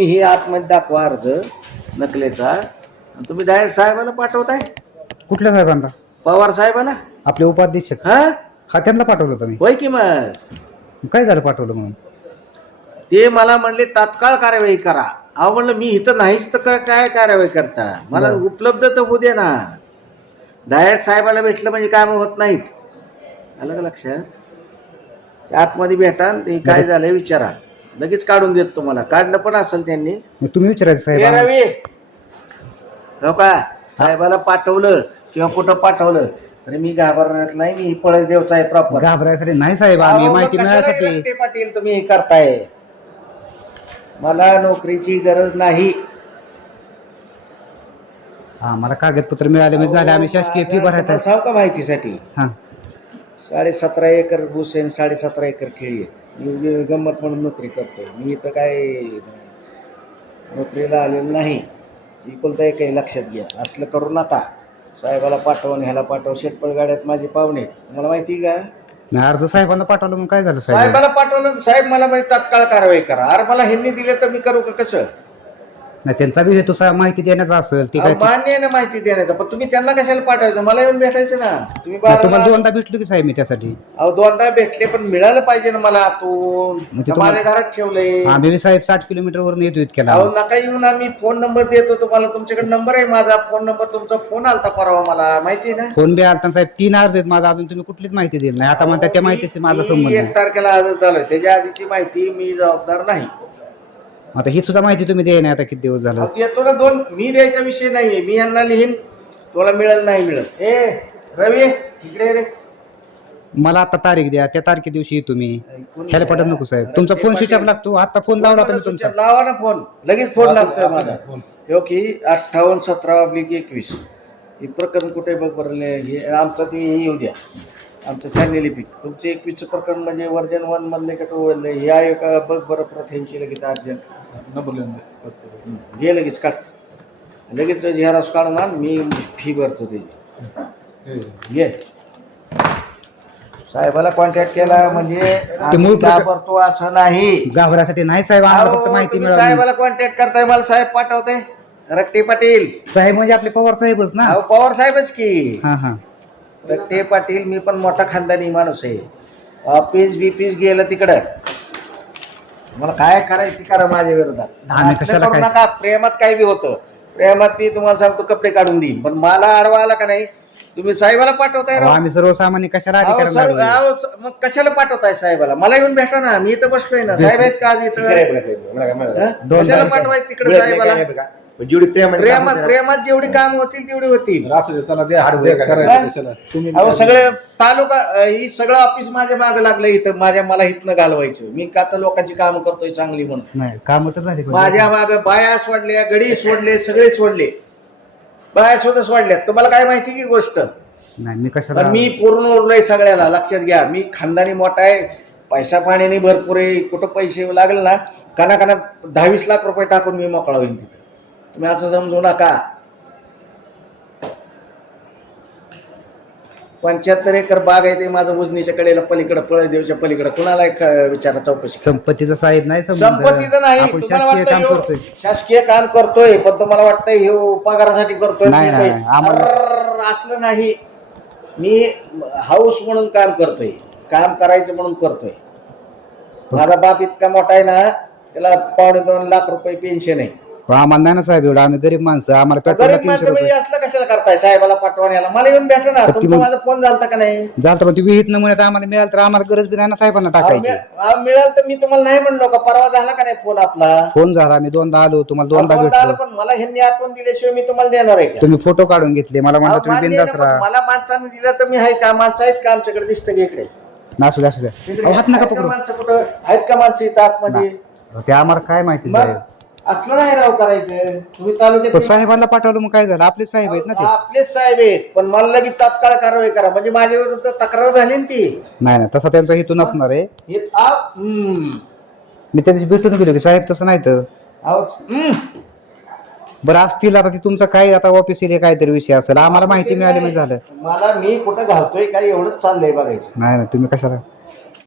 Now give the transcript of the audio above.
ही आतमध्ये दाखवा अर्ज नकलेचा आणि तुम्ही डायरेक्ट साहेबाला पाठवताय. कुठल्या साहेबांना? पवार साहेबाला. आपले उपाध्यक्ष हा हा त्यांना पाठवलं तुम्ही? होय की मग काय झालं पाठवलं म्हणून? ते मला म्हणले तात्काळ कार्यवाही करा. अहो म्हणलं मी इथं नाहीच तर काय कार्यवाही करता, मला उपलब्ध तर होऊ दे ना. डायरेक्ट साहेबाला भेटलं म्हणजे काम होत नाहीत. आलं का लक्षात? आतमध्ये भेटा ते काय झालंय विचारा, लगेच काढून देत तुम्हाला. काढलं पण असेल त्यांनी. तुम्ही विचारायचं साहेब. रवी हो का साहेबाला पाठवलं किंवा कुठं पाठवलं तरी मी घाबरणार नाही. मी पळस देवचा आहे प्रॉपर. घाबरायसाठी नाही साहेब, आम्ही माहिती मिळायसाठी. पाटील तुम्ही हे करताय, मला नोकरीची गरज नाही. हा मला कागदपत्र मिळाले म्हणजे झाले. आम्ही शासकीय फी भरायला सांग का माहितीसाठी. हा 17.5 एकर ऊस आहे, 17.5 एकर खेळी आहे. मी गंमत म्हणून नोकरी करतोय. मी इथं काय नोकरीला आलेलो नाही. एकुलता एकही लक्षात घ्या. असलं करू नका. साहेबाला पाठवून ह्याला पाठव. शेटपळ गाड्यात माझे पाहुणे मला माहिती का. नाही अर्ज साहेबांना पाठवलं मग काय झालं साहेब? साहेबाला पाठवलं. साहेब मला म्हणजे तात्काळ कारवाई करा. अरे मला ह्यांनी दिले तर मी करू का कसं? नाही त्यांचा बी हेतू माहिती देण्याचा असेल ते काय. मान्य आहे ना माहिती देण्याचा, पण तुम्ही त्यांना कशाला पाठवायचं? मला येऊन भेटायचं ना. तुम्ही तुम्हाला दोनदा भेटलो की साहेब मी त्यासाठी. अहो दोनदा भेटले पण मिळालं पाहिजे ना मला. आतून माझ्या घरात ठेवलंय. आम्ही साहेब 60 किलोमीटर वरून येतो इतक्याला. अहो नका येऊन. आम्ही फोन नंबर देतो तुम्हाला. तुमच्याकडे नंबर आहे माझा, फोन नंबर. तुमचा फोन आलता परवा मला माहिती आहे ना. फोन बी आलता साहेब. 3 अर्ज आहेत माझा, अजून तुम्ही कुठलीच माहिती दिली नाही. आता म्हणतात त्या माहितीशी माझा संबंध 1 तारखेला अर्ज चालू आहे. त्याच्या आधीची माहिती मी जबाबदार नाही. आता ही सुद्धा माहिती तुम्ही द्याय नाही आता किती दिवस झाला. येतो ना 2. मी द्यायचा विषय नाहीये. मी यांना लिहीन, तुला मिळेल नाही मिळेल. ए रवी इकडे रे. मला आता तारीख द्या, त्या तारखे दिवशी येतो मी. ह्याला पटत नको साहेब. तुमचा फोन स्विच ऑफ लागतो. आता फोन लावला तुम्ही तुमचा. लावा ना फोन. लगेच फोन लागतोय माझा. हो की 58-17/21 हे प्रकरण कुठे बघ बरं. आमचं ते येऊ द्या. आमचं चॅनेल पिक तुमचं 21 प्रकरण म्हणजे वर्जन 1 मधले का 2 मधले हे आहे का बघ बरं. प्रथेंची लगेच अर्जंट घे लगेच काढ. लगेच झेरॉक्स काढून आण. मी फी भरतो त्याची. घे. साहेबाला कॉन्टॅक्ट केला म्हणजे घाबरतो असं नाही. घाबरासाठी नाही साहेब, आम्हाला फक्त माहिती मिळाली. साहेबाला कॉन्टॅक्ट करताय, मला साहेब पाठवते. रट्टे पाटील साहेब म्हणजे आपले पवार साहेबच ना. पवार साहेबच की. हा हा रट्टे पाटील. मी पण मोठा खानदानी माणूस आहे. ऑफिस बिपीस गेलं तिकडं. मला काय करायचं करा माझ्या विरोधात. नका. प्रेमात काय बी होतं. प्रेमात मी तुम्हाला सांगतो कपडे काढून देईन, पण मला अडवा आला का नाही. तुम्ही साहेबाला पाठवताय. आम्ही सर्वसामान्य कशाला मग कशाला पाठवताय साहेबाला? मला येऊन भेटा ना. मी इथं बसलोय ना. साहेब आहेत का आज इथं? कशाला पाठवायचं तिकडे साहेबाला? प्रेमात जेवढी काम होतील तेवढी होतील. अहो सगळे तालुका ही सगळं ऑफिस माझ्या मागे लागलं इथं. मला इथनं घालवायचं. मी का तर लोकांची काम करतोय चांगली म्हणून. काम तर झाली माझ्या मागे बाया सोडल्या, गडी सोडले, सगळे सोडले. बाया सुद्धा सोडल्यात. तुम्हाला काय माहिती की गोष्ट नाही. मी कशाला. मी पूर्ण उरलोय सगळ्याला. लक्षात घ्या. मी खानदानी मोठा आहे. पैसा पाण्याने भरपूर आहे. कुठं पैसे लागले ना काना 10-20 लाख रुपये टाकून मी मोकळा होईन तिथं. तुम्ही असं समजू नका. 75 एकर बाग आहे ते माझं. उजनीच्या कडेला पलीकडे, पळदेवच्या पलीकडे. कुणाला विचारा चौकशी. संपत्तीचा साहेब नाही. संपत्तीचं नाही. आपण शासकीय काम करतोय. शासकीय काम करतोय, पण तुम्हाला वाटतंय हे पगारासाठी करतोय. असलं नाही. मी हाऊस म्हणून काम करतोय. काम करायचं म्हणून करतोय. माझा बाप इतका मोठा आहे ना, त्याला 2.25 लाख रुपये पेन्शन आहे. आम्हाला नाही ना साहेब एवढं. आम्ही गरीब माणसं. आम्हाला पेट्रोल 300 रुपये. असलं कशाला करताय? साहेबाला पाठवा. याला मला येऊन भेटा ना. तुमचा माझा फोन झालता का नाही? झालं पण ती विहित नमुन्यात आम्हाला मिळाल तर आम्हाला गरज बी नाही ना साहेबांना टाकायची. मिळाल तर मी तुम्हाला नाही म्हणलो का? परवा झाला का नाही फोन आपला? फोन झाला. आम्ही 2दा आलो. तुम्हाला 2दा भेटलो. पण मला ह्यांनी आठवण दिल्याशिवाय मी तुम्हाला देणार आहे का? तुम्ही फोटो काढून घेतले. मला म्हणलं तुम्ही बिंदास राहा. मला माणसाने दिलं तर मी आहे का? माणसं आहेत का आमच्याकडे? दिसतं की इकडे. असू द्या. हात नका पकडू. माणसं कुठं आहेत का? माणसं इथं आतमध्ये. ते आम्हाला काय माहिती साहेब. असलं नाही राव करायचं. तुम्ही तालुक्यात साहेबांना पाठवलं मग काय झालं? आपले साहेब आहेत ना ते. आपलेच साहेब आहेत, पण मला लगेच तात्काळ कारवाई करा. म्हणजे माझ्या विरुद्ध तक्रार झाली ना ती. नाही तसा त्यांचा हेतू नसणार आहे. मी त्या दिवशी भेटून गेलो की साहेब तसं नाही तर. बरं असतील आता ती तुमचं काय आता ऑफिशियल काहीतरी विषय असेल. आम्हाला माहिती मिळाली म्हणजे झालं. मी कुठं घालतोय काय एवढंच चाललंय बघायचं. नाही तुम्ही कशाला